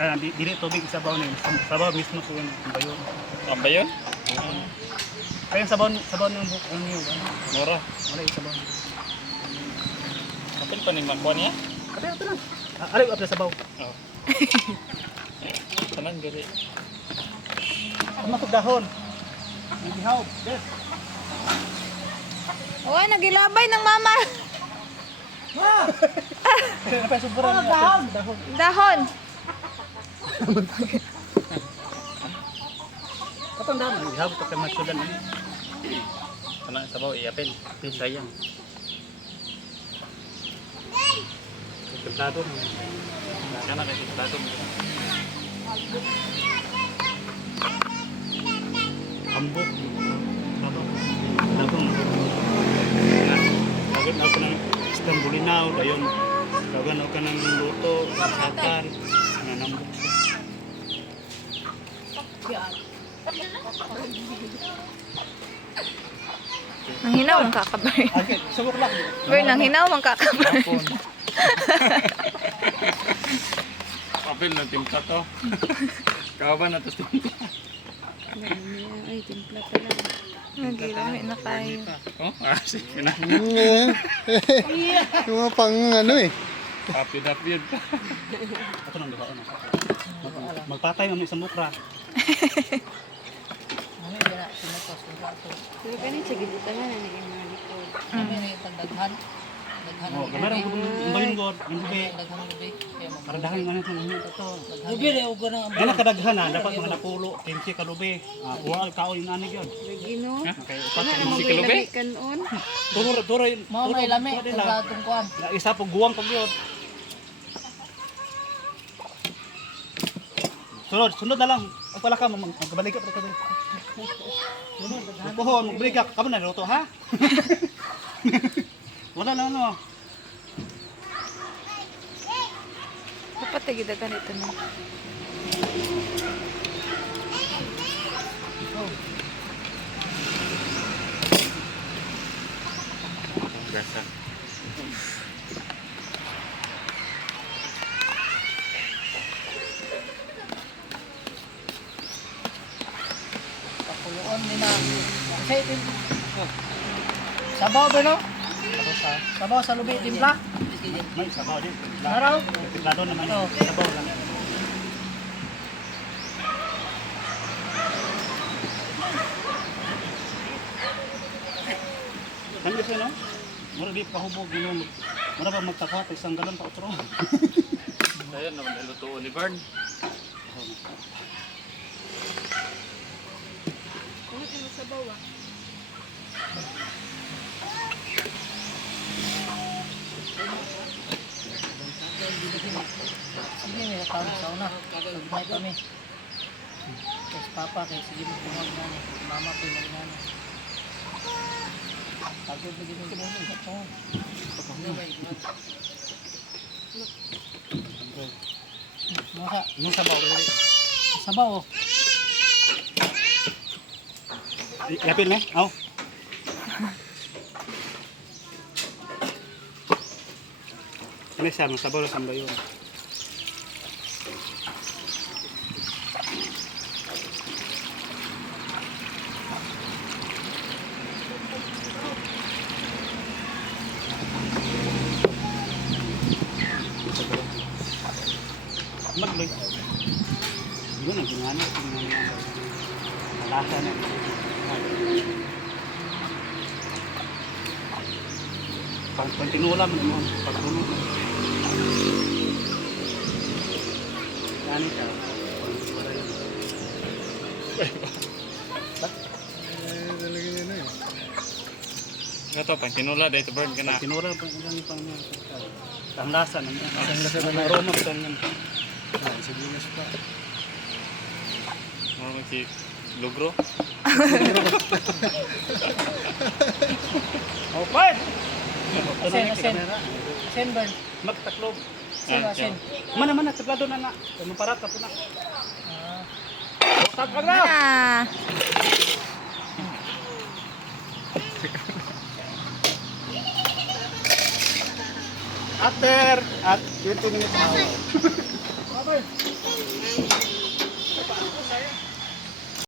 Kaya dili tubig sabaw ni sabaw mismo po yung bayon. Ang ba yun? Kaya yung sabaw ng buko ano yun. Mura. Wala yung sabaw. Kapil pa ni makuha niya? Ate lang. Ari apil sabaw. Oo. Tanan gali. Ano tug dahon? Ihaw. Yes. Uy, nagilabay ng mama. Kaya pa sobra na dahon. Dahon. Dahon. Katong dahon. Ihaw pa kay masudan ni. Tanan sabaw iapil. Sayang. Templado. Kana kay plato mo. Ambok. Sabaw. Dahon. Lagyan ako ng istambulinaw, dayon. Lagyan ako ng luto, sakan, nanambok siya. Nang hinaw ang kakabay. Okay, subok lang. Ber, nang hinaw ang kakabay. Kapil na timpla to. Kawan na to timpla. Ay, timpla pala. Nagilami na tayo. Oh, sige na. Yung mga pang ano eh. Kapid-apid. Ako nang duha ano. Magpatay mo sa mukra. Pero ganun sa gilitan na naging mga likod. Oh, gamay ang bayon god, yung gabi. Karadahan man ito nang to. Lubi rin ugo na ang Dala kadaghan na dapat mga napulo, 15 ka lubi. Kuha ka yung ani gyud. Regino. Okay, upat Ano ka mo Si Kilobe? kanon? Turo mga may lami sa atong kuan. isa po guwang pag yun. Sunod na lang. Pag pala ka, magbalik ka pa ka. Puho, magbalik ka. Kamu na luto, ha? Wala lang, ano. Dapat tigida ganito na. Gasa. Pakuluan ni na. Kasi sabaw ba no? Sabaw sa lubi timpla. May sabaw din. Naraw? Lado naman yun. Sabaw lang. Tangis yun, no? Mura di pahubog, yun. Mura ba magtakwa, isang galon pa otro. Ayan naman nilutuo ni Vern. Sige, may tawag sa una. Pagmay kami. Kasi papa, kaya sige mo kumag na ni. Mama ko yung nagnana. Pagod na gini ko sa phone. Masa, Yung sabaw, dali. sabaw oh. Yapil na, aw. Ano siya, masabaw na samba yun. Magloy. Yun ang ginano. Malasa na. Pag tinula mo naman, pag tulog mo. Yan siya. Talaga yun eh. Ito, pang tinula dahil ito Vern ka na. Pag tinula, ang lasa naman. Ang lasa naman. Ang aroma ito naman. Sabinas pa. Ano si Lugro? Oh, fine! Asen, asen. Asen ba? Magtaklog. Asen, asen. Mana, taglado na na. Maparat ka po na. Ah. Tag ka na! Ah. After at 20 minutes now.